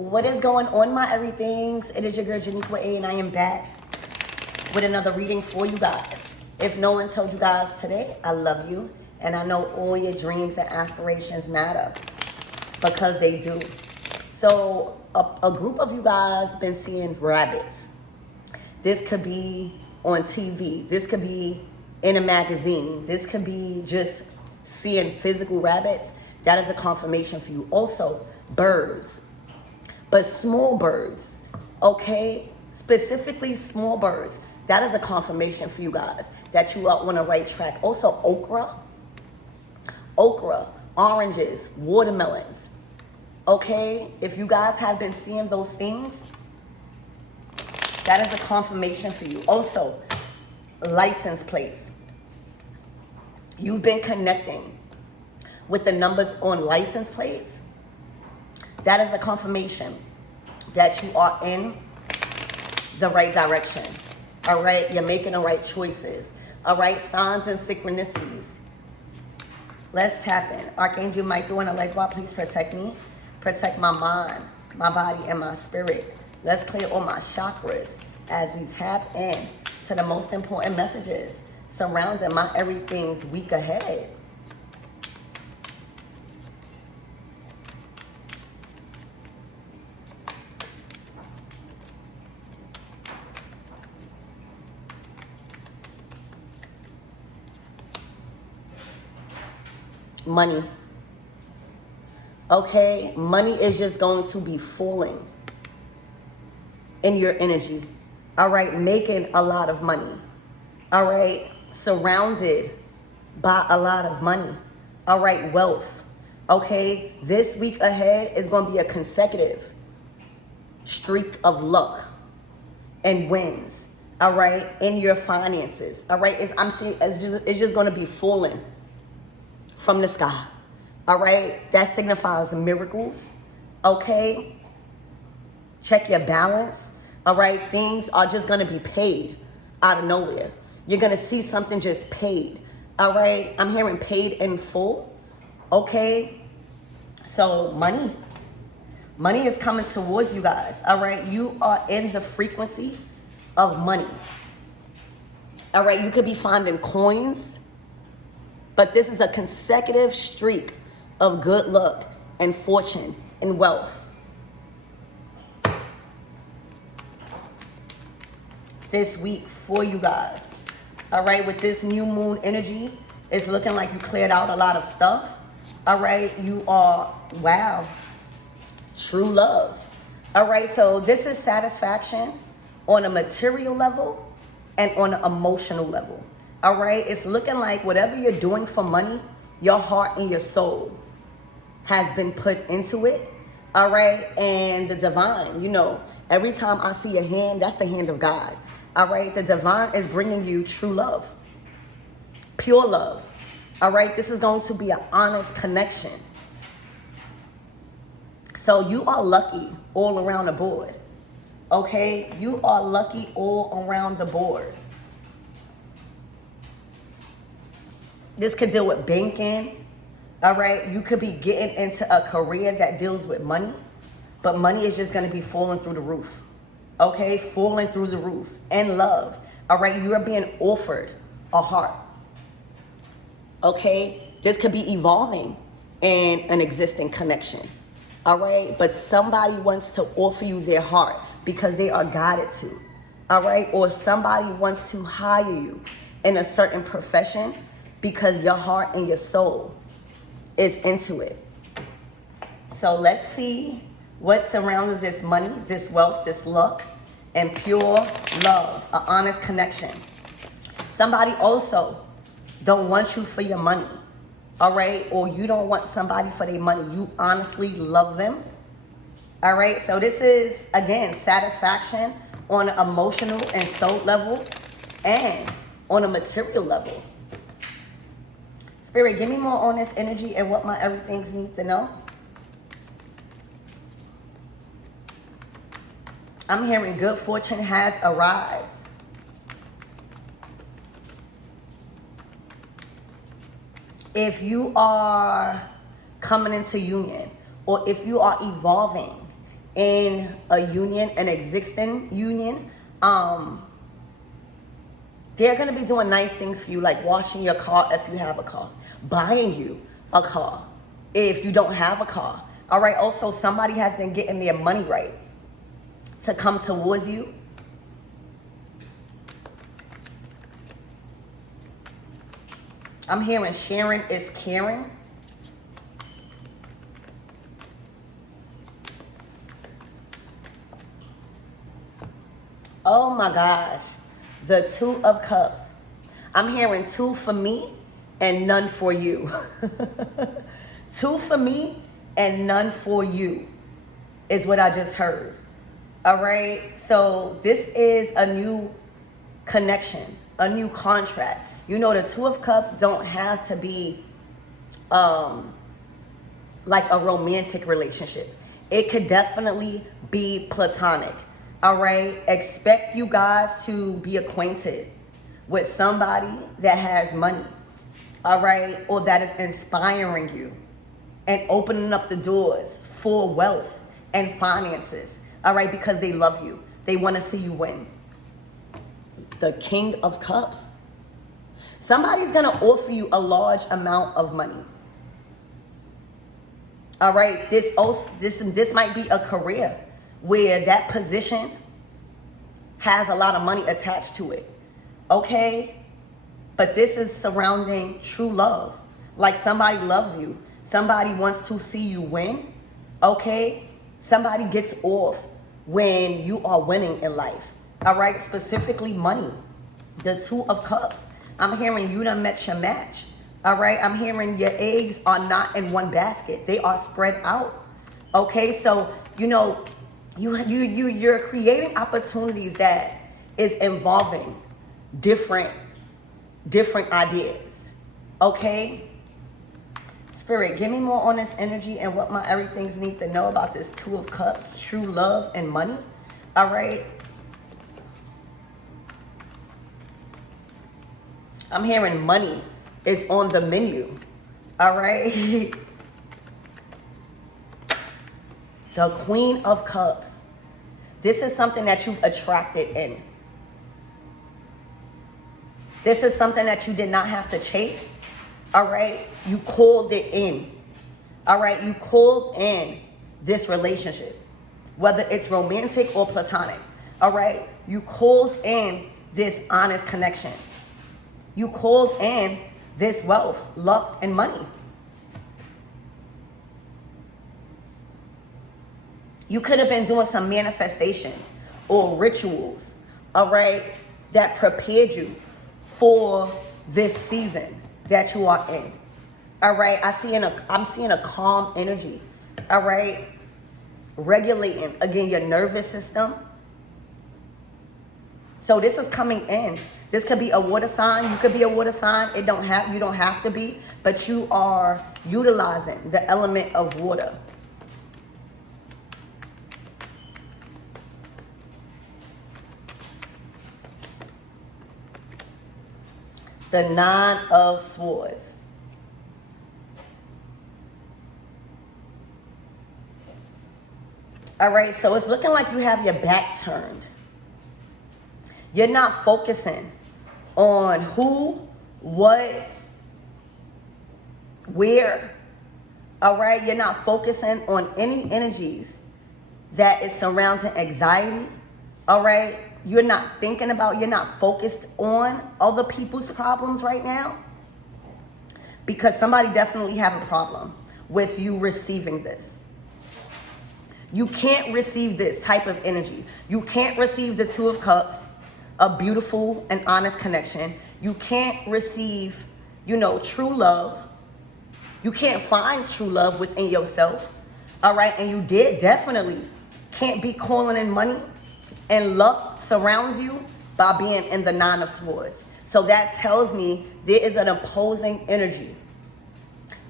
What is going on, my everythings? It is your girl Janiqua A, and I am back with another reading for you guys. If no one told you guys today, I love you, and I know all your dreams and aspirations matter, because they do. So a group of you guys been seeing rabbits. This could be on TV. This could be in a magazine. This could be just seeing physical rabbits. That is a confirmation for you. Also, birds. But small birds, okay? Specifically small birds. That is a confirmation for you guys that you are on the right track. Also, okra, oranges, watermelons, okay? If you guys have been seeing those things, that is a confirmation for you. Also, license plates. You've been connecting with the numbers on license plates. That is a confirmation that you are in the right direction. All right, you're making the right choices. All right, signs and synchronicities. Let's tap in. Archangel Michael and Elijah, please protect me. Protect my mind, my body, and my spirit. Let's clear all my chakras as we tap in to the most important messages surrounding my everything's week ahead. Money. Okay, money is just going to be falling in your energy. All right, making a lot of money. All right, surrounded by a lot of money. All right, wealth. Okay, this week ahead is going to be a consecutive streak of luck and wins. All right, in your finances. All right, I'm seeing it's just going to be falling from the sky. All right, that signifies miracles. Okay, check your balance. All right, things are just going to be paid out of nowhere. You're going to see something just paid. All right, I'm hearing paid in full. Okay, so money is coming towards you guys. All right, you are in the frequency of money. All right, you could be finding coins, but this is a consecutive streak of good luck and fortune and wealth. This week for you guys. All right, with this new moon energy, it's looking like you cleared out a lot of stuff. All right, you are, wow, true love. All right, so this is satisfaction on a material level and on an emotional level. All right, it's looking like whatever you're doing for money, your heart and your soul has been put into it. All right, and the divine, every time I see a hand, that's the hand of God. All right, the divine is bringing you true love, pure love. All right, this is going to be an honest connection. So you are lucky all around the board. Okay, you are lucky all around the board. This could deal with banking. All right, you could be getting into a career that deals with money, but money is just going to be falling through the roof. Okay, falling through the roof. And love. All right, you are being offered a heart. Okay, this could be evolving in an existing connection. All right, but somebody wants to offer you their heart because they are guided to. All right, or somebody wants to hire you in a certain profession because your heart and your soul is into it. So let's see what surrounds this money, this wealth, this luck, and pure love, an honest connection. Somebody also don't want you for your money, all right? Or you don't want somebody for their money. You honestly love them, all right? So this is, again, satisfaction on an emotional and soul level and on a material level. Spirit, give me more on this energy and what my everythings need to know. I'm hearing good fortune has arrived. If you are coming into union, or if you are evolving in a union, an existing union, they're going to be doing nice things for you, like washing your car if you have a car, buying you a car if you don't have a car. All right. Also, somebody has been getting their money right to come towards you. I'm hearing sharing is caring. Oh my gosh. The Two of Cups. I'm hearing two for me and none for you. Two for me and none for you is what I just heard. All right. So this is a new connection, a new contract. You know, the Two of Cups don't have to be like a romantic relationship. It could definitely be platonic. All right. Expect you guys to be acquainted with somebody that has money. All right. Or that is inspiring you and opening up the doors for wealth and finances. All right. Because they love you. They want to see you win. The King of Cups. Somebody's going to offer you a large amount of money. All right. This might be a career where that position has a lot of money attached to it. Okay. But this is surrounding true love. Like somebody loves you. Somebody wants to see you win. Okay. Somebody gets off when you are winning in life. All right. Specifically money. The Two of Cups. I'm hearing you done met your match. All right. I'm hearing your eggs are not in one basket. They are spread out. Okay. So, you know, you're creating opportunities that is involving different ideas. Okay. Spirit, give me more on this energy and what my everythings need to know about this Two of Cups, true love and money. All right. I'm hearing money is on the menu. All right. The Queen of Cups. This is something that you've attracted in. This is something that you did not have to chase. All right. You called it in. All right. You called in this relationship, whether it's romantic or platonic. All right. You called in this honest connection. You called in this wealth, luck, and money. You could have been doing some manifestations or rituals, all right, that prepared you for this season that you are in. All right, I'm seeing a calm energy, all right, regulating, again, your nervous system. So this is coming in. This could be a water sign. You could be a water sign. You don't have to be, but you are utilizing the element of water. The Nine of Swords. All right, so it's looking like you have your back turned. You're not focusing on who, what, where. All right, you're not focusing on any energies that is surrounding anxiety. All right, you're not focused on other people's problems right now, because somebody definitely have a problem with you receiving this. You can't receive this type of energy. You can't receive the Two of Cups, a beautiful and honest connection. You can't receive, true love. You can't find true love within yourself. All right. And you definitely can't be calling in money, and luck surrounds you by being in the Nine of Swords. So that tells me there is an opposing energy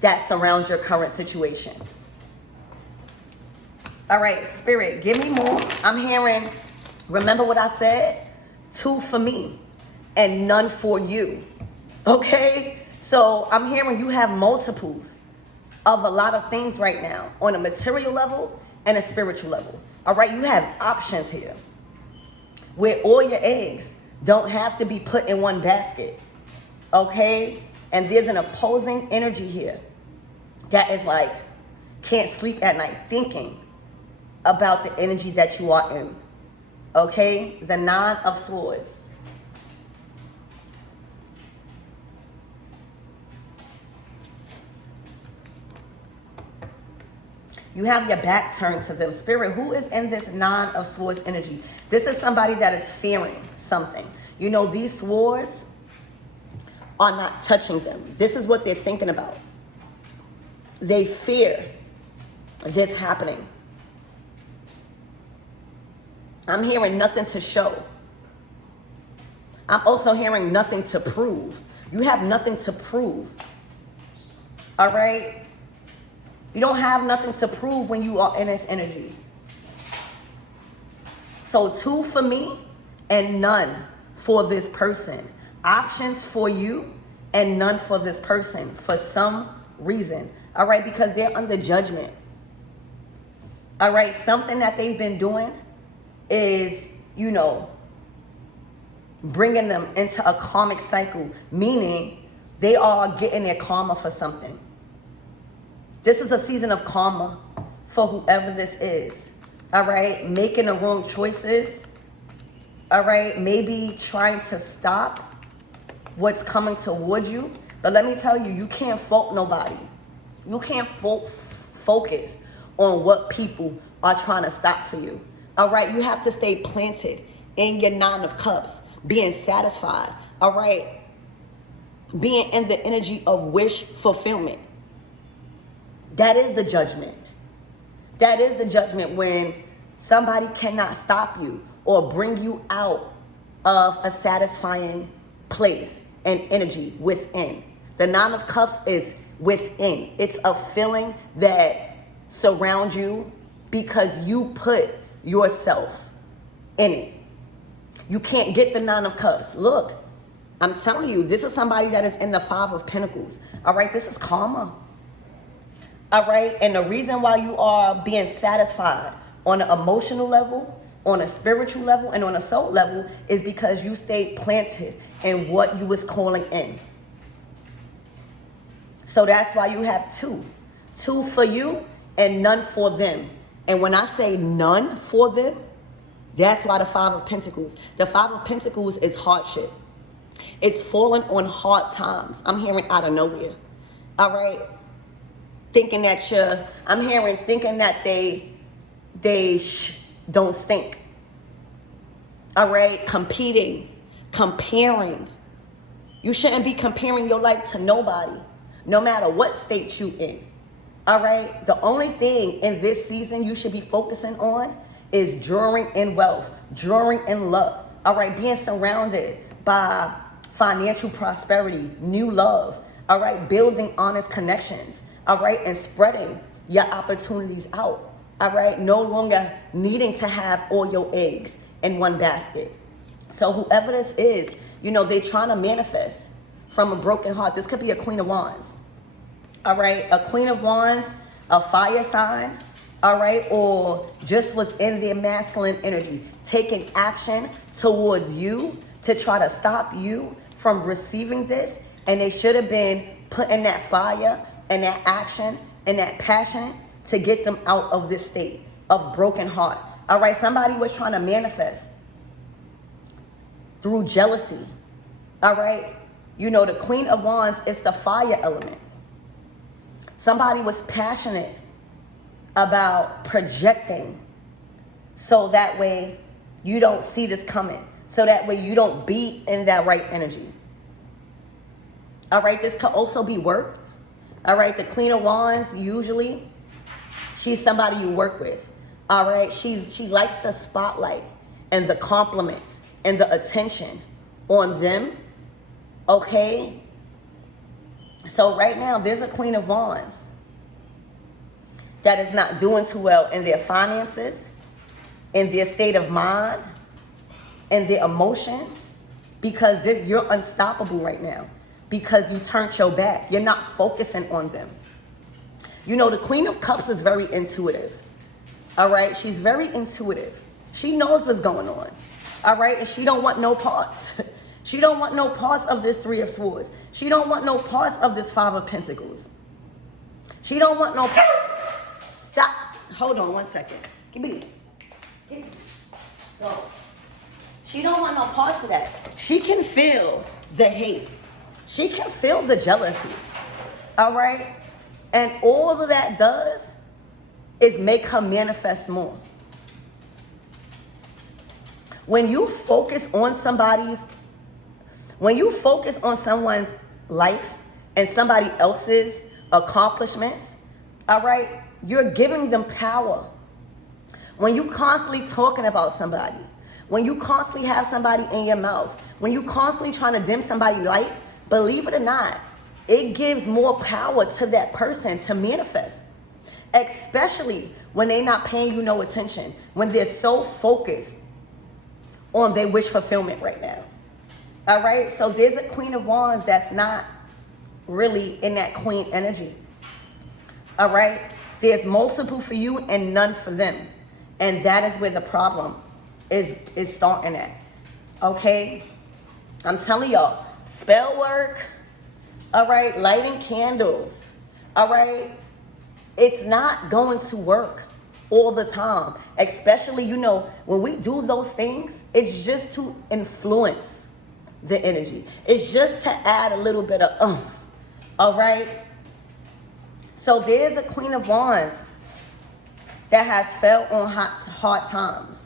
that surrounds your current situation. All right, Spirit, give me more. I'm hearing, remember what I said? Two for me and none for you. Okay? So I'm hearing you have multiples of a lot of things right now on a material level and a spiritual level. All right, you have options here where all your eggs don't have to be put in one basket. Okay? And there's an opposing energy here that is like, can't sleep at night thinking about the energy that you are in. Okay? The Nine of Swords. You have your back turned to them. Spirit, who is in this Nine of Swords energy? This is somebody that is fearing something. You know, these swords are not touching them. This is what they're thinking about. They fear this happening. I'm hearing nothing to show. I'm also hearing nothing to prove. You have nothing to prove. All right? You don't have nothing to prove when you are in this energy. So 2 for me and none for this person. Options for you and none for this person for some reason. All right, because they're under judgment. All right, something that they've been doing is, you know, bringing them into a karmic cycle, meaning they are getting their karma for something. This is a season of karma for whoever this is. All right, making the wrong choices. All right, maybe trying to stop what's coming towards you. But let me tell you, you can't fault nobody. You can't focus on what people are trying to stop for you. All right, you have to stay planted in your Nine of Cups, being satisfied. All right, being in the energy of wish fulfillment. That is the judgment. That is the judgment when somebody cannot stop you or bring you out of a satisfying place and energy within. The Nine of Cups is within. It's a feeling that surrounds you because you put yourself in it. You can't get the Nine of Cups. Look, I'm telling you, this is somebody that is in the Five of Pentacles. All right, this is karma. All right, and the reason why you are being satisfied on an emotional level, on a spiritual level, and on a soul level is because you stayed planted in what you was calling in. So that's why you have 2. 2 for you and none for them. And when I say none for them, that's why the Five of Pentacles. The Five of Pentacles is hardship. It's falling on hard times. I'm hearing out of nowhere. All right. Thinking that thinking that they don't stink. All right, competing, comparing. You shouldn't be comparing your life to nobody, no matter what state you in. All right, the only thing in this season you should be focusing on is drawing in wealth, drawing in love. All right, being surrounded by financial prosperity, new love. All right, building honest connections. All right, and spreading your opportunities out. All right, no longer needing to have all your eggs in one basket. So whoever this is, you know, they're trying to manifest from a broken heart. This could be a Queen of Wands. All right, a Queen of Wands, a fire sign. All right, or just was in their masculine energy, taking action towards you to try to stop you from receiving this. And they should have been putting that fire and that action and that passion to get them out of this state of broken heart. All right, somebody was trying to manifest through jealousy. All right, you know, the Queen of Wands is the fire element. Somebody was passionate about projecting so that way you don't see this coming. So that way you don't be in that right energy. All right, this could also be work. All right, the Queen of Wands, usually, she's somebody you work with. All right, she likes the spotlight and the compliments and the attention on them. Okay? So right now, there's a Queen of Wands that is not doing too well in their finances, in their state of mind, in their emotions, because you're unstoppable right now. Because you turned your back. You're not focusing on them. You know, the Queen of Cups is very intuitive. All right, she's very intuitive. She knows what's going on. All right, and she don't want no parts. She don't want no parts of this Three of Swords. She don't want no parts of this Five of Pentacles. She don't want no parts. Stop. Hold on 1 second. Give me. Go. She don't want no parts of that. She can feel the hate. She can feel the jealousy. All right? And all of that does is make her manifest more. When you focus on someone's life and somebody else's accomplishments, all right, you're giving them power. When you constantly talking about somebody, when you constantly have somebody in your mouth, when you constantly trying to dim somebody's light, believe it or not, it gives more power to that person to manifest. Especially when they're not paying you no attention, when they're so focused on their wish fulfillment right now. All right, so there's a Queen of Wands that's not really in that queen energy. All right, there's multiple for you and none for them. And that is where the problem is starting at. Okay, I'm telling y'all, spell work, all right, lighting candles, all right, it's not going to work all the time. Especially, you know, when we do those things, it's just to influence the energy. It's just to add a little bit of oomph. All right. So there's a Queen of Wands that has fell on hard times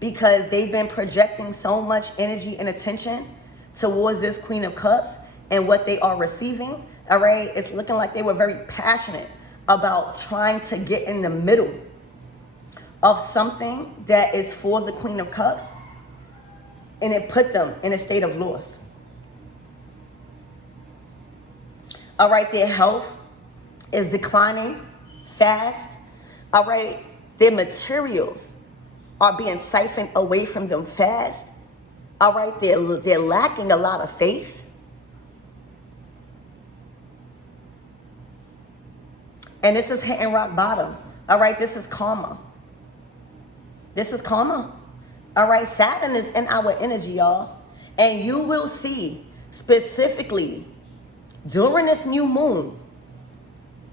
because they've been projecting so much energy and attention towards this Queen of Cups and what they are receiving. All right. It's looking like they were very passionate about trying to get in the middle of something that is for the Queen of Cups, and it put them in a state of loss. All right, their health is declining fast. All right, their materials are being siphoned away from them fast. All right, they're lacking a lot of faith. And this is hitting rock bottom. All right, this is karma. This is karma. All right, Saturn is in our energy, y'all. And you will see specifically during this new moon,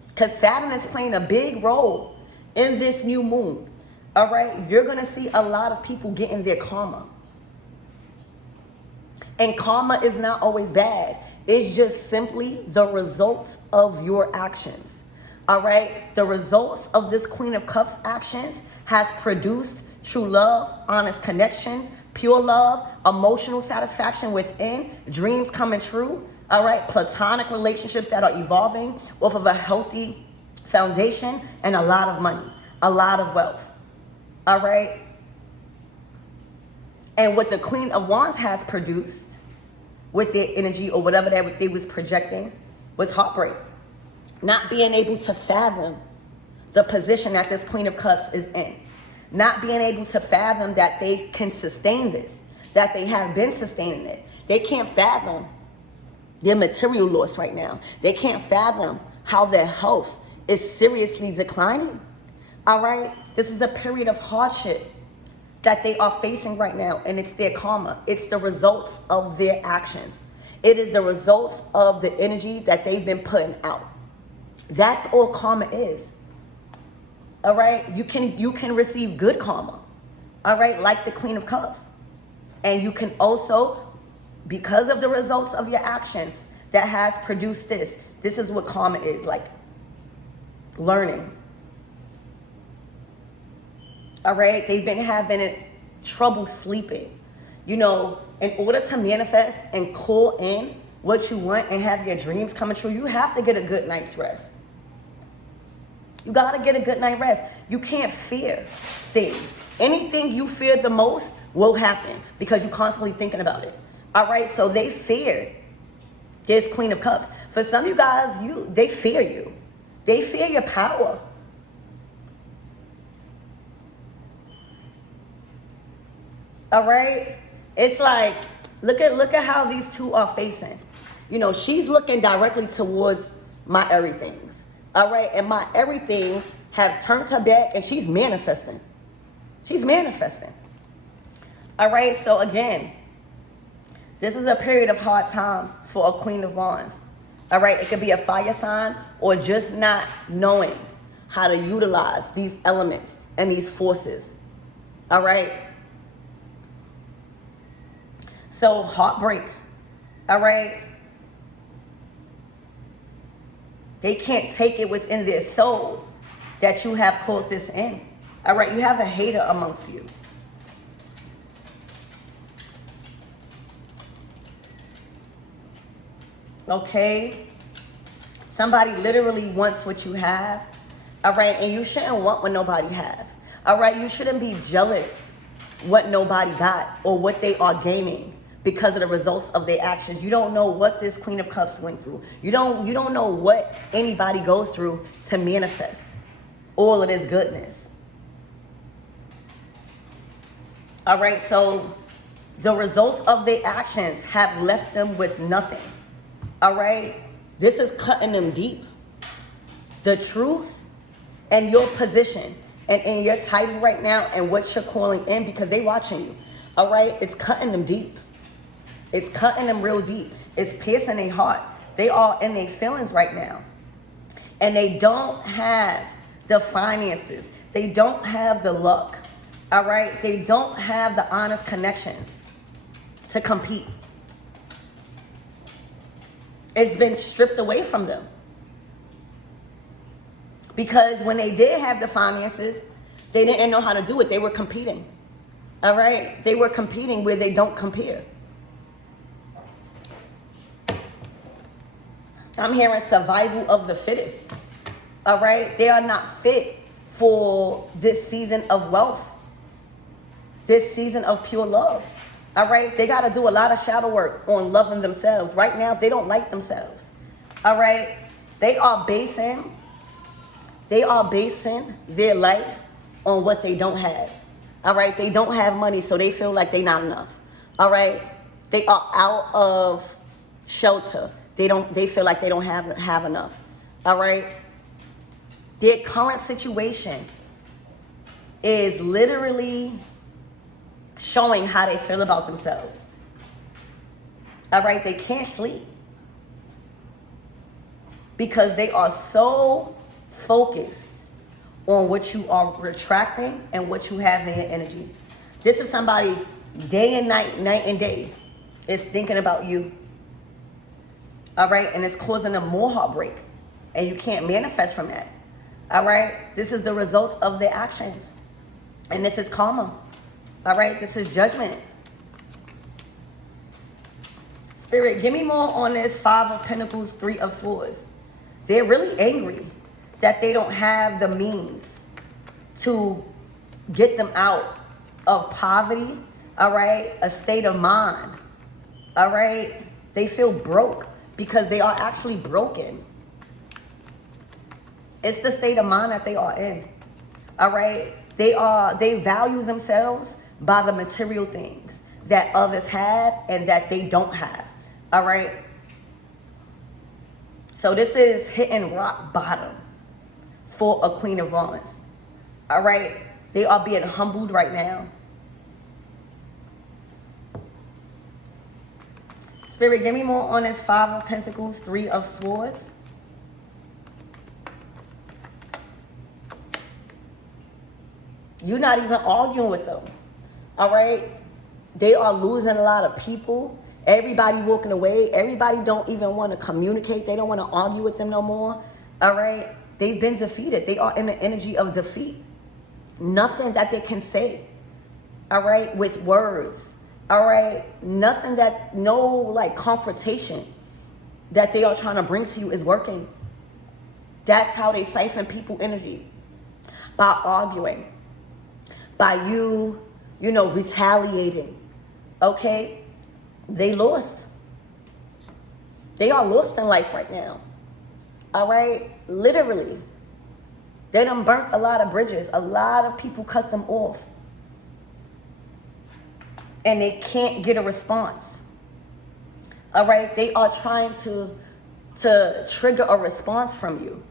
because Saturn is playing a big role in this new moon. All right, you're going to see a lot of people getting their karma. And karma is not always bad. It's just simply the results of your actions. All right, the results of this Queen of Cups actions has produced true love, honest connections, pure love, emotional satisfaction within, dreams coming true. All right, platonic relationships that are evolving off of a healthy foundation, and a lot of money, a lot of wealth. All right. And what the Queen of Wands has produced with their energy or whatever that they was projecting was heartbreak. Not being able to fathom the position that this Queen of Cups is in. Not being able to fathom that they can sustain this, that they have been sustaining it. They can't fathom their material loss right now. They can't fathom how their health is seriously declining. All right? This is a period of hardship that they are facing right now, and it's their karma. It's the results of their actions. It is the results of the energy that they've been putting out. That's all karma is. All right? You can receive good karma. All right? Like the Queen of Cups. And you can also, because of the results of your actions that has produced this is what karma is, like learning. All right? They've been having trouble sleeping. You know, in order to manifest and call in what you want and have your dreams coming true, you have to get a good night's rest. You got to get a good night's rest. You can't fear things. Anything you fear the most will happen because you're constantly thinking about it. All right, so they fear this Queen of Cups. For some of you guys, they fear you. They fear your power. All right? It's like, look at how these two are facing. You know, she's looking directly towards my everythings. All right? And my everythings have turned her back, and she's manifesting. She's manifesting. All right, so again, this is a period of hard time for a Queen of Wands. All right, it could be a fire sign or just not knowing how to utilize these elements and these forces. All right. So heartbreak. All right. They can't take it within their soul that you have caught this in. All right, you have a hater amongst you. Okay? Somebody literally wants what you have. All right, and you shouldn't want what nobody have. All right, you shouldn't be jealous what nobody got or what they are gaining because of the results of their actions. You don't know what this Queen of Cups went through. You don't know what anybody goes through to manifest all of this goodness. All right, so the results of their actions have left them with nothing. All right, this is cutting them deep. The truth and your position and in your title right now and what you're calling in, because they watching you. All right, it's cutting them deep. It's cutting them real deep. It's piercing their heart. They are in their feelings right now. And they don't have the finances. They don't have the luck. All right? They don't have the honest connections to compete. It's been stripped away from them. Because when they did have the finances, they didn't know how to do it. They were competing. All right? They were competing where they don't compare. I'm hearing survival of the fittest. All right? They are not fit for this season of wealth. This season of pure love. All right? They got to do a lot of shadow work on loving themselves. Right now, they don't like themselves. All right? They are basing their life on what they don't have. All right? They don't have money, so they feel like they're not enough. All right? They are out of shelter. They feel like they don't have enough. All right? Their current situation is literally showing how they feel about themselves. All right? They can't sleep because they are so focused on what you are retracting and what you have in your energy. This is somebody day and night and day is thinking about you. All right, and it's causing them more heartbreak, and you can't manifest from that. All right, this is the results of their actions, and this is karma. All right, this is judgment. Spirit, give me more on this 5 of Pentacles, 3 of Swords. They're really angry that they don't have the means to get them out of poverty. All right, a state of mind. All right, they feel broke. Because they are actually broken. It's the state of mind that they are in. All right? They value themselves by the material things that others have and that they don't have. All right? So this is hitting rock bottom for a Queen of Wands. All right? They are being humbled right now. Spirit, give me more on this 5 of Pentacles, 3 of Swords. You're not even arguing with them. All right? They are losing a lot of people. Everybody walking away. Everybody don't even want to communicate. They don't want to argue with them no more. All right? They've been defeated. They are in the energy of defeat. Nothing that they can say. All right? With words. All right, nothing that, no like confrontation that they are trying to bring to you is working. That's how they siphon people energy. By arguing. By you retaliating. Okay? They lost. They are lost in life right now. All right? Literally. They done burnt a lot of bridges. A lot of people cut them off. And they can't get a response. All right? They are trying to trigger a response from you.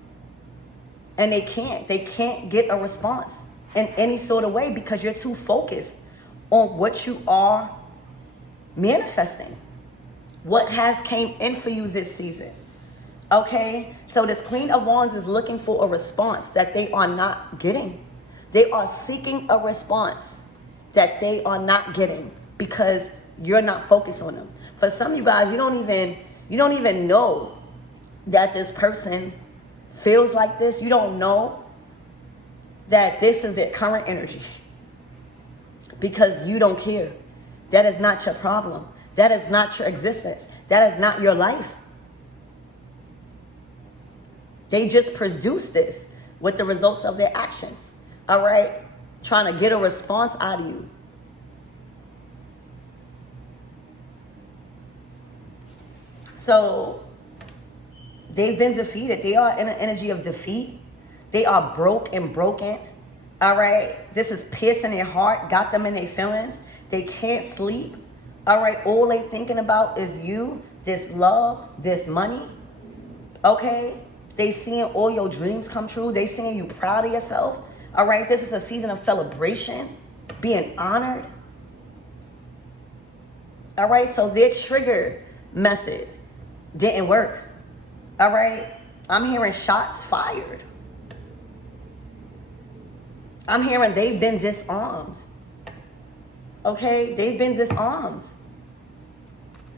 And they can't get a response in any sort of way because you're too focused on what you are manifesting, what has came in for you this season. Okay, so this Queen of Wands is looking for a response that they are not getting. They are seeking a response that they are not getting because you're not focused on them. For some of you guys, you don't even know that this person feels like this. You don't know that this is their current energy because you don't care. That is not your problem. That is not your existence. That is not your life. They just produce this with the results of their actions. All right? Trying to get a response out of you. So they've been defeated. They are in an energy of defeat. They are broke and broken. All right? This is piercing their heart, got them in their feelings. They can't sleep. All right? All they thinking about is you, this love, this money. Okay? They seeing all your dreams come true. They seeing you proud of yourself. All right? This is a season of celebration, being honored. All right? So their trigger method didn't work. All right? I'm hearing shots fired. I'm hearing they've been disarmed. Okay? They've been disarmed.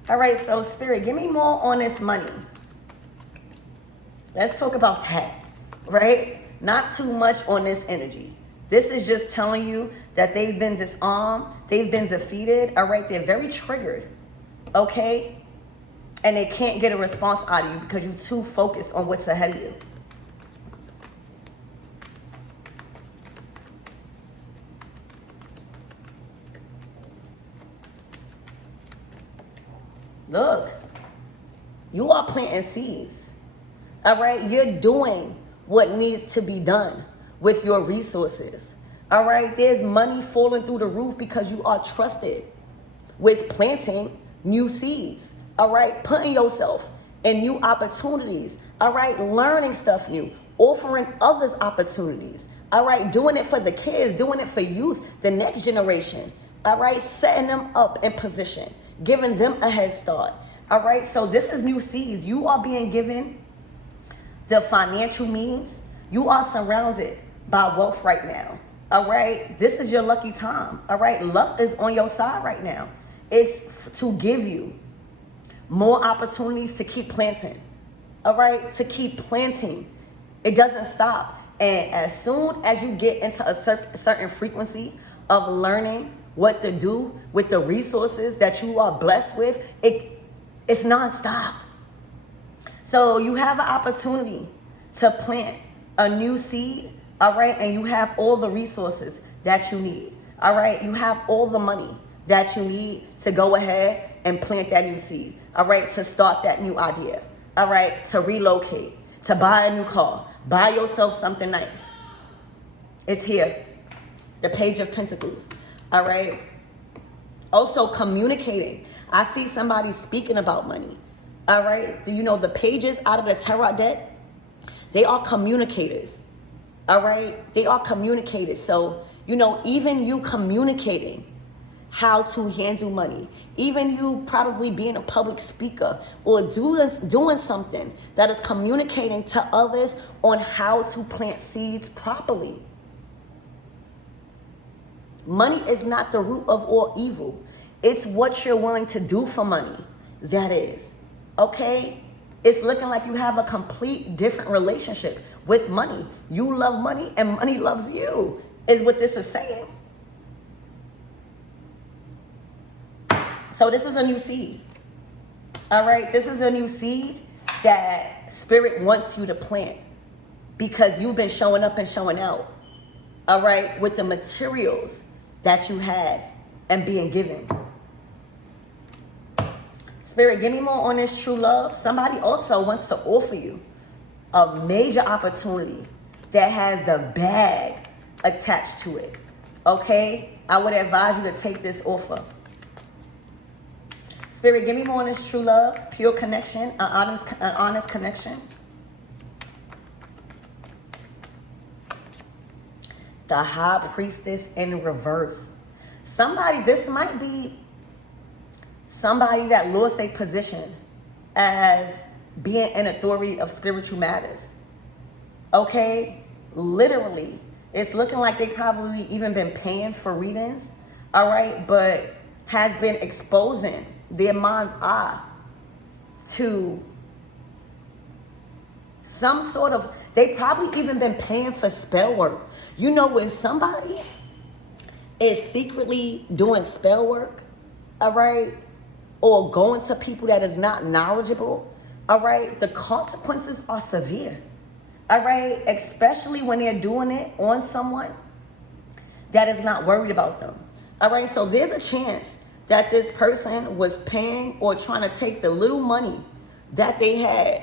All right, so Spirit, give me more on this money. Let's talk about that, right? Not too much on this energy. This is just telling you that they've been disarmed. They've been defeated. All right, they're very triggered. Okay? And they can't get a response out of you because you're too focused on what's ahead of you. Look, you are planting seeds. All right? You're doing what needs to be done with your resources. All right? There's money falling through the roof because you are trusted with planting new seeds. All right? Putting yourself in new opportunities. All right? Learning stuff new. Offering others opportunities. All right? Doing it for the kids. Doing it for youth, the next generation. All right? Setting them up in position. Giving them a head start. All right? So this is new seeds. You are being given the financial means. You are surrounded by wealth right now. All right? This is your lucky time. All right? Luck is on your side right now. It's to give you more opportunities to keep planting. All right? To keep planting. It doesn't stop. And as soon as you get into a certain frequency of learning what to do with the resources that you are blessed with, it's nonstop. So you have an opportunity to plant a new seed, all right? And you have all the resources that you need, all right? You have all the money that you need to go ahead and plant that new seed, all right? To start that new idea, all right? To relocate, to buy a new car, buy yourself something nice. It's here. The Page of Pentacles. All right. Also communicating. I see somebody speaking about money. All right. Do you know the pages out of the tarot deck? They are communicators. All right. They are communicators. So, you know, even you communicating how to handle money, even you probably being a public speaker or doing something that is communicating to others on how to plant seeds properly. Money is not the root of all evil. It's what you're willing to do for money. That is. Okay? It's looking like you have a complete different relationship with money. You love money and money loves you, is what this is saying. So this is a new seed. All right? This is a new seed that Spirit wants you to plant because you've been showing up and showing out. All right? With the materials that you have and being given. Spirit, give me more on this true love. Somebody also wants to offer you a major opportunity that has the bag attached to it. Okay? I would advise you to take this offer. Spirit, give me more on this true love, pure connection, an honest connection. The high priestess in reverse. This might be somebody that lost their position as being an authority of spiritual matters. Okay? Literally. It's looking like they probably even been paying for readings. All right? But has been exposing their mind's eye to some sort of, they probably even been paying for spell work. You know, when somebody is secretly doing spell work, all right, or going to people that is not knowledgeable, all right, the consequences are severe, all right, especially when they're doing it on someone that is not worried about them, all right. So there's a chance that this person was paying or trying to take the little money that they had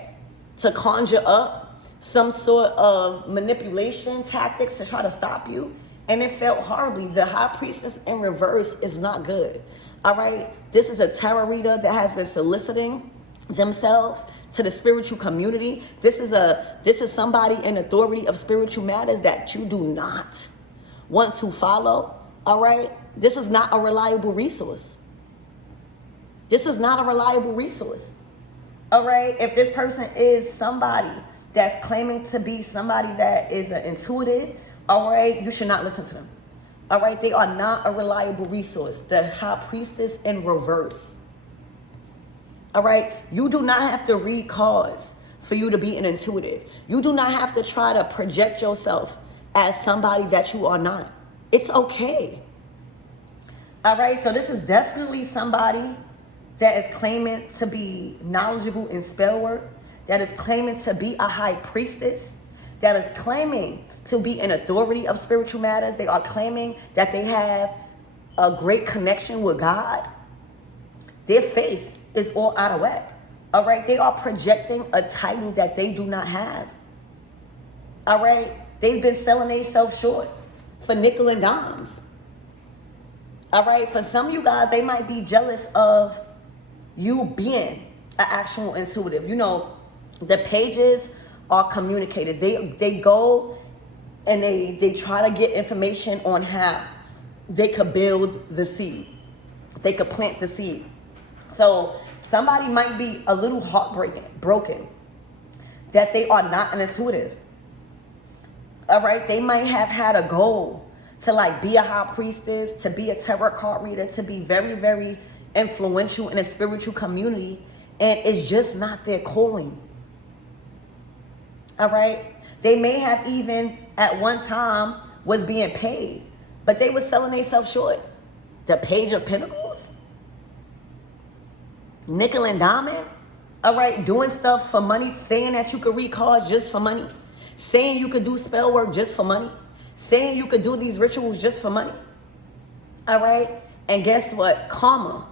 to conjure up some sort of manipulation tactics to try to stop you, and it felt horribly. The high priestess in reverse is not good. All right, this is a tarot reader that has been soliciting themselves to the spiritual community. This is somebody in authority of spiritual matters that you do not want to follow. All right, this is not a reliable resource. This is not a reliable resource. All right, if this person is somebody that's claiming to be somebody that is an intuitive, all right, you should not listen to them. All right, they are not a reliable resource. The high priestess in reverse. All right, you do not have to read cards for you to be an intuitive. You do not have to try to project yourself as somebody that you are not. It's okay. All right, so this is definitely somebody that is claiming to be knowledgeable in spell work, that is claiming to be a high priestess, that is claiming to be an authority of spiritual matters. They are claiming that they have a great connection with God. Their faith is all out of whack. All right, they are projecting a title that they do not have. All right, they've been selling themselves short for nickel and dimes. All right, for some of you guys, they might be jealous of you being an actual intuitive. You know, the pages are communicators. They go and they try to get information on how they could build the seed. They could plant the seed. So somebody might be a little broken that they are not an intuitive. All right, they might have had a goal to like be a high priestess, to be a tarot card reader, to be very, very influential in a spiritual community, and it's just not their calling. All right, they may have even at one time was being paid, but they were selling themselves short. The Page of Pentacles, nickel and diamond, all right, doing stuff for money, saying that you could read cards just for money, saying you could do spell work just for money, saying you could do these rituals just for money. All right, and guess what? Karma.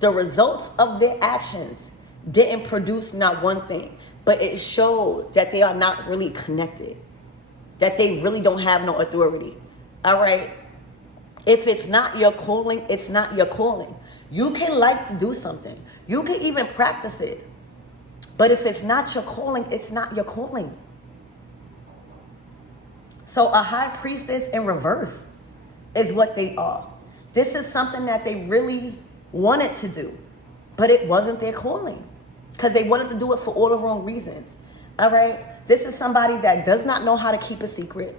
The results of their actions didn't produce not one thing, but it showed that they are not really connected, that they really don't have no authority. All right? If it's not your calling, it's not your calling. You can like to do something. You can even practice it. But if it's not your calling, it's not your calling. So a high priestess in reverse is what they are. This is something that they really wanted to do, but it wasn't their calling because they wanted to do it for all the wrong reasons. All right, this is somebody that does not know how to keep a secret.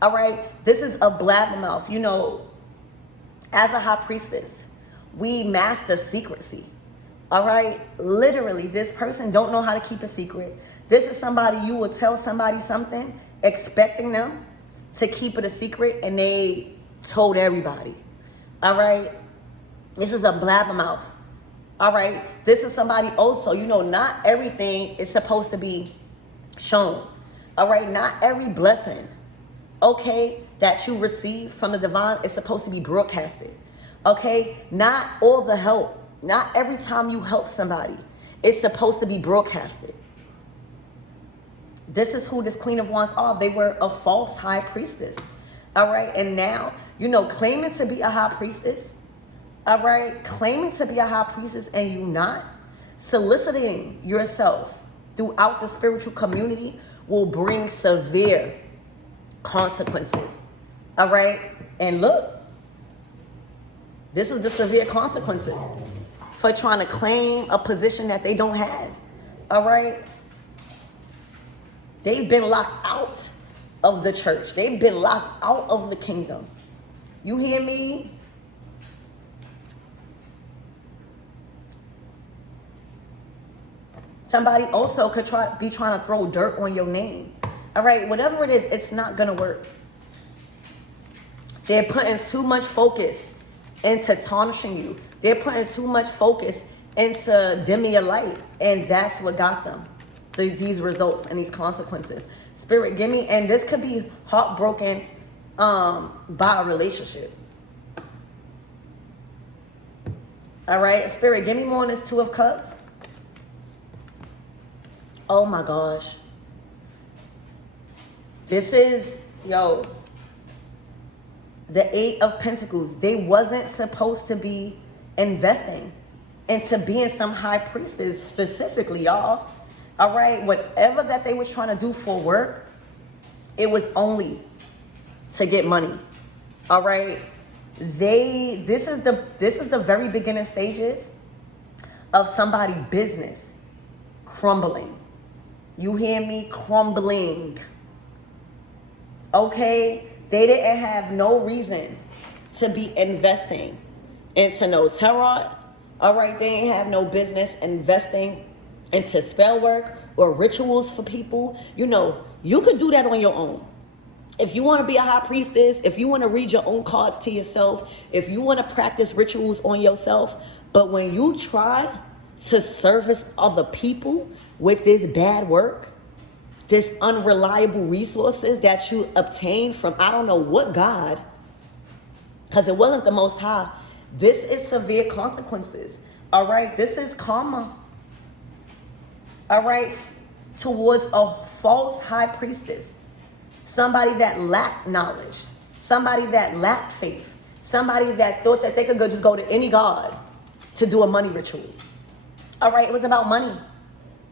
All right, this is a blabbermouth. You know, as a high priestess, we master secrecy. All right, literally, this person don't know how to keep a secret. This is somebody you will tell somebody something expecting them to keep it a secret, and they told everybody. All right. This is a blabbermouth. All right. This is somebody also, you know, not everything is supposed to be shown. All right. Not every blessing, okay, that you receive from the divine is supposed to be broadcasted. Okay. Not all the help, not every time you help somebody is supposed to be broadcasted. This is who this Queen of Wands are. They were a false high priestess. All right. And now, you know, claiming to be a high priestess. All right, claiming to be a high priestess and you not, soliciting yourself throughout the spiritual community will bring severe consequences. All right? And look, this is the severe consequences for trying to claim a position that they don't have. All right? They've been locked out of the church. They've been locked out of the kingdom. You hear me? Somebody also could be trying to throw dirt on your name. All right, whatever it is, it's not going to work. They're putting too much focus into tarnishing you. They're putting too much focus into dimming your light. And that's what got them these results and these consequences. Spirit, give me, and this could be heartbroken by a relationship. All right, Spirit, give me more on this Two of Cups. Oh my gosh. This is, the Eight of Pentacles. They wasn't supposed to be investing into being some high priestess specifically, y'all. All right, whatever that they was trying to do for work, it was only to get money. All right. This is the very beginning stages of somebody's business crumbling. You hear me? Crumbling. Okay? They didn't have no reason to be investing into no tarot. All right? They ain't have no business investing into spell work or rituals for people. You could do that on your own. If you want to be a high priestess, if you want to read your own cards to yourself, if you want to practice rituals on yourself, but when you try to service other people with this bad work, this unreliable resources that you obtain from I don't know what God, because it wasn't the Most High, this is severe consequences. All right, this is karma. All right, towards a false high priestess. Somebody that lacked knowledge. Somebody that lacked faith. Somebody that thought that they could just go to any god to do a money ritual. All right, it was about money.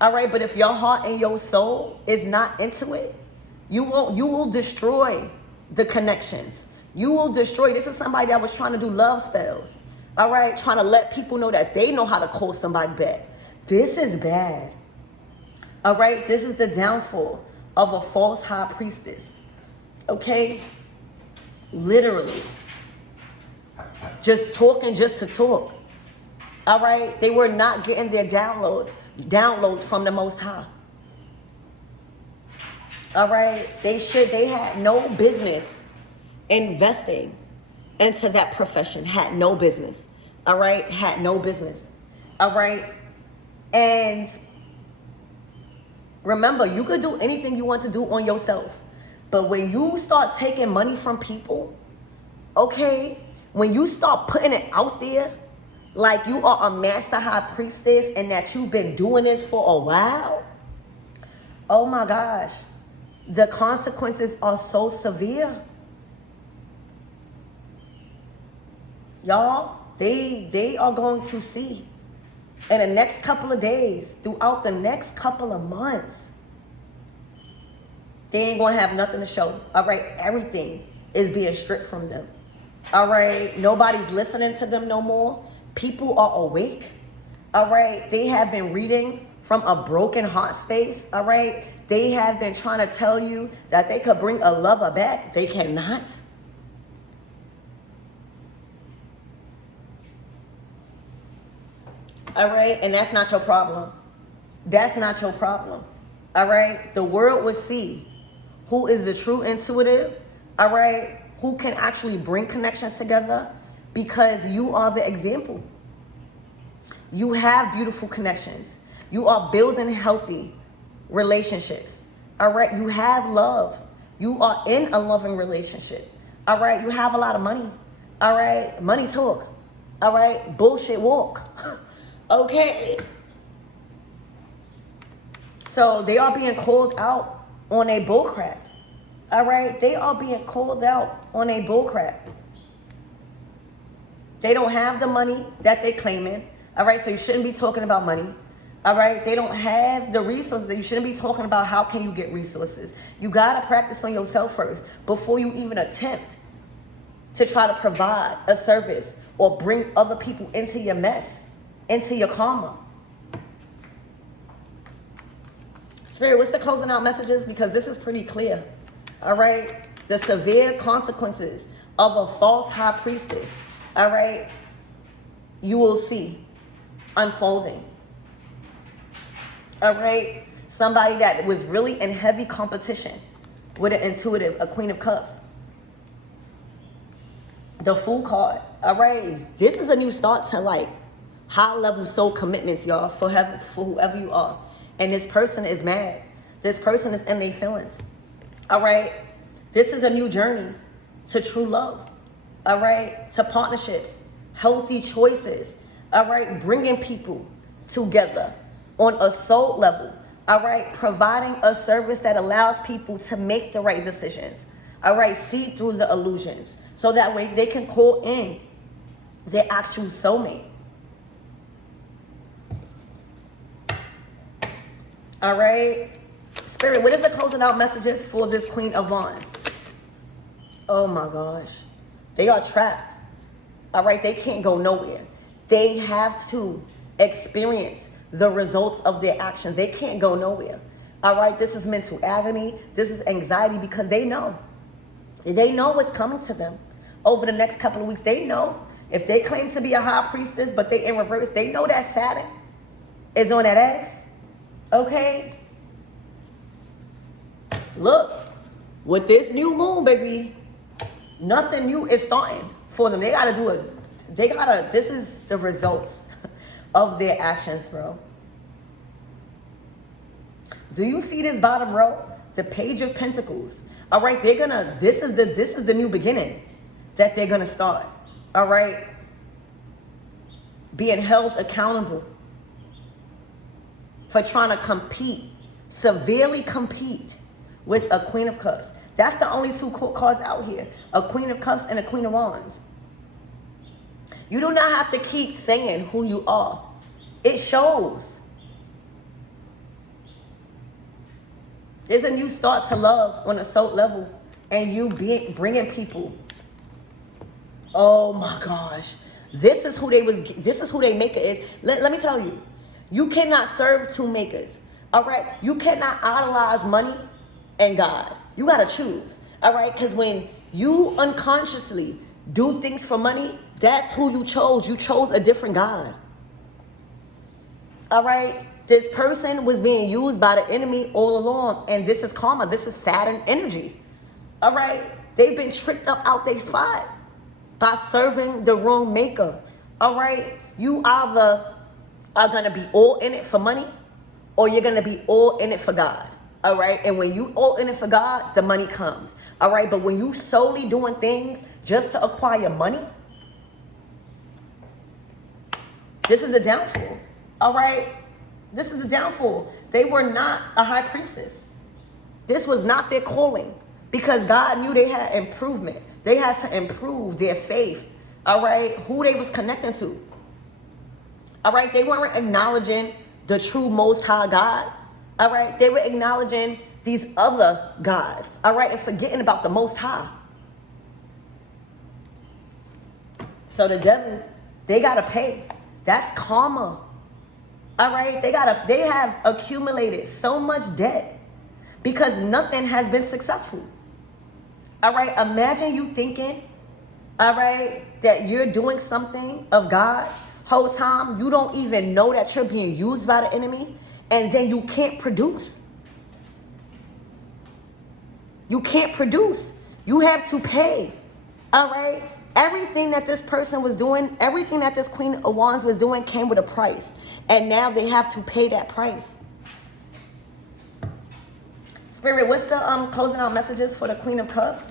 All right, but if your heart and your soul is not into it, you will destroy the connections. You will destroy. This is somebody that was trying to do love spells. All right, trying to let people know that they know how to call somebody back. This is bad. All right, this is the downfall of a false high priestess. Okay? Literally. Just talking just to talk. All right? They were not getting their downloads from the Most High. All right? They had no business investing into that profession. Had no business. All right? Had no business. All right? And remember, you could do anything you want to do on yourself. But when you start taking money from people, okay, when you start putting it out there, like you are a master high priestess and that you've been doing this for a while, oh my gosh, the consequences are so severe. Y'all, they are going to see in the next couple of days, throughout the next couple of months, they ain't gonna have nothing to show. All right, everything is being stripped from them. All right, nobody's listening to them no more. People are awake. All right, they have been reading from a broken heart space. All right, they have been trying to tell you that they could bring a lover back. They cannot. All right, and that's not your problem. That's not your problem. All right, the world will see who is the true intuitive. All right, who can actually bring connections together, because you are the example. You have beautiful connections. You are building healthy relationships. All right, you have love. You are in a loving relationship. All right, you have a lot of money. All right, money talk. All right, bullshit walk. Okay. So they are being called out on a bullcrap. All right, they are being called out on a bullcrap. They don't have the money that they claiming. All right, so you shouldn't be talking about money. All right, they don't have the resources. That you shouldn't be talking about how can you get resources. You got to practice on yourself first before you even attempt to try to provide a service or bring other people into your mess, into your karma. Spirit, what's the closing out messages? Because this is pretty clear. All right? The severe consequences of a false high priestess, all right, you will see unfolding. All right? Somebody that was really in heavy competition with an intuitive, a Queen of Cups. The Fool card. All right? This is a new start to like high-level soul commitments, y'all, for whoever you are. And this person is mad. This person is in their feelings. All right? This is a new journey to true love. All right? To partnerships, healthy choices. All right? Bringing people together on a soul level. All right? Providing a service that allows people to make the right decisions. All right? See through the illusions. So that way they can call in their actual soulmate. All right? Spirit, what is the closing out messages for this Queen of Wands? Oh my gosh. They are trapped. All right? They can't go nowhere. They have to experience the results of their actions. They can't go nowhere. All right? This is mental agony. This is anxiety because they know. They know what's coming to them over the next couple of weeks. They know if they claim to be a high priestess, but they in reverse, they know that Saturn is on that ass. Okay? Look, with this new moon, baby, nothing new is starting for them. They gotta do it. This is the results of their actions, bro. Do you see this bottom row? The Page of Pentacles. All right, this is the new beginning that they're gonna start. All right? Being held accountable for trying to compete, severely compete with a Queen of Cups. That's the only two cards out here. A Queen of Cups and a Queen of Wands. You do not have to keep saying who you are. It shows. There's a new start to love on a soul level, and you bringing people. Oh my gosh, this is who they maker is. Let me tell you, you cannot serve two makers. All right, you cannot idolize money and God. You gotta choose. All right, because when you unconsciously do things for money, that's who you chose. You chose a different God. All right. This person was being used by the enemy all along, and this is karma. This is Saturn energy. All right? They've been tricked up out their spot by serving the wrong maker. All right? You either are going to be all in it for money, or you're going to be all in it for God. All right? And when you all in it for God, the money comes. All right? But when you solely doing things just to acquire money, this is a downfall. All right? This is the downfall. They were not a high priestess. This was not their calling because God knew they had improvement. They had to improve their faith, all right, who they was connecting to. All right, they weren't acknowledging the true Most High God, all right? They were acknowledging these other gods, all right, and forgetting about the Most High. So the devil, they got to pay. That's karma. All right, they have accumulated so much debt because nothing has been successful. All right, imagine you thinking, all right, that you're doing something of God whole time. You don't even know that you're being used by the enemy, and then you can't produce. You can't produce. You have to pay. All right. Everything that this person was doing, everything that this Queen of Wands was doing came with a price. And now they have to pay that price. Spirit, what's the closing out messages for the Queen of Cups?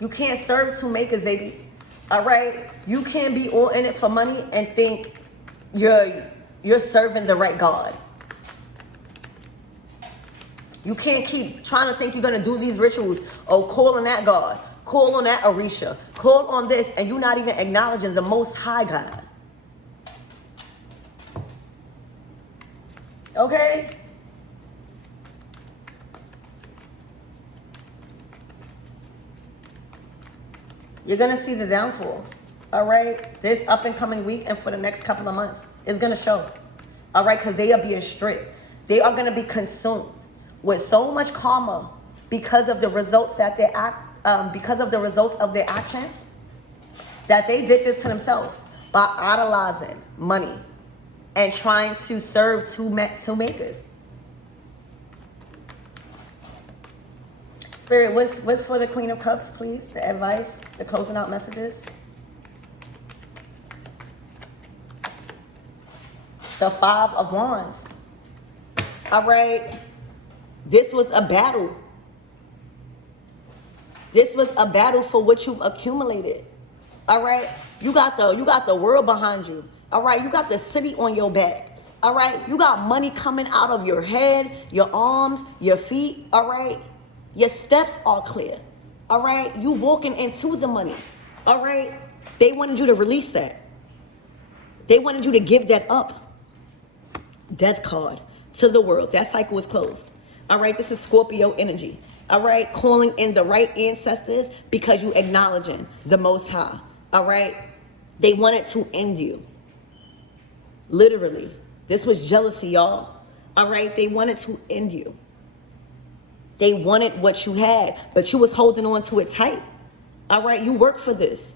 You can't serve two makers, baby. All right? You can't be all in it for money and think you're serving the right God. You can't keep trying to think you're going to do these rituals. Oh, call on that God. Call on that Orisha. Call on this, and you're not even acknowledging the Most High God. Okay? You're going to see the downfall. All right? This up and coming week and for the next couple of months is going to show. All right? Because they are being strict. They are going to be consumed with so much karma because of the results that because of the results of their actions, that they did this to themselves by idolizing money and trying to serve two makers. Spirit, what's for the Queen of Cups, please? The advice, the closing out messages. The Five of Wands. All right. This was a battle. This was a battle for what you've accumulated. All right. You got the world behind you. All right. You got the city on your back. All right. You got money coming out of your head, your arms, your feet. All right. Your steps are clear. All right. You walking into the money. All right. They wanted you to release that. They wanted you to give that up. Death card to the world. That cycle is closed. All right. This is Scorpio energy. All right. Calling in the right ancestors because you acknowledging the Most High. All right. They wanted to end you. Literally. This was jealousy, y'all. All right. They wanted to end you. They wanted what you had, but you was holding on to it tight. All right. You worked for this.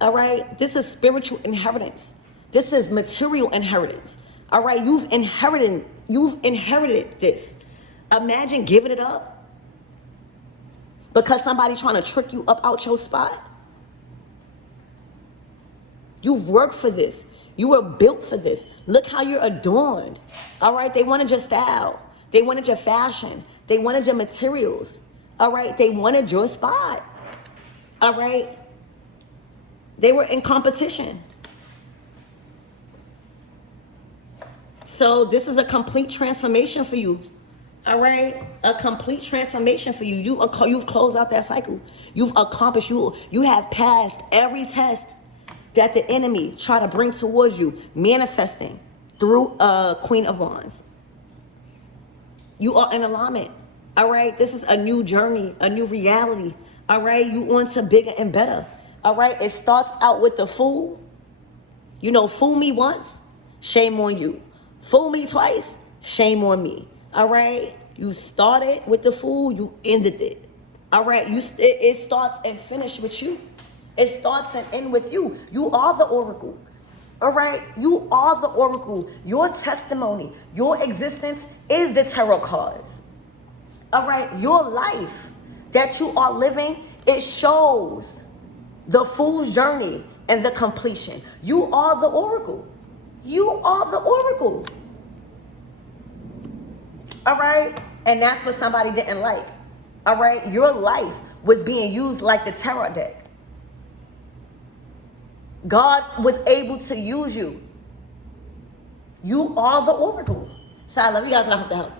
All right. This is spiritual inheritance. This is material inheritance. All right. You've inherited this. Imagine giving it up because somebody trying to trick you up out your spot. You've worked for this. You were built for this. Look how you're adorned. All right. They wanted your style. They wanted your fashion. They wanted your materials. All right. They wanted your spot. All right. They were in competition. So this is a complete transformation for you. All right. A complete transformation for you. You've closed out that cycle. You've accomplished. You have passed every test that the enemy try to bring towards you, manifesting through Queen of Wands. You are in alignment. All right. This is a new journey, a new reality. All right. You on to bigger and better. All right. It starts out with the fool. You know, fool me once, shame on you. Fool me twice, shame on me. All right. You started with the fool, you ended it. All right. It starts and finishes with you. It starts and ends with you. You are the oracle. All right. You are the oracle. Your testimony, your existence is the tarot cards. All right. Your life that you are living, it shows the fool's journey and the completion. You are the oracle. You are the oracle. All right. And that's what somebody didn't like. All right. Your life was being used like the tarot deck. God was able to use you. You are the oracle. So I love you guys and I hope to help.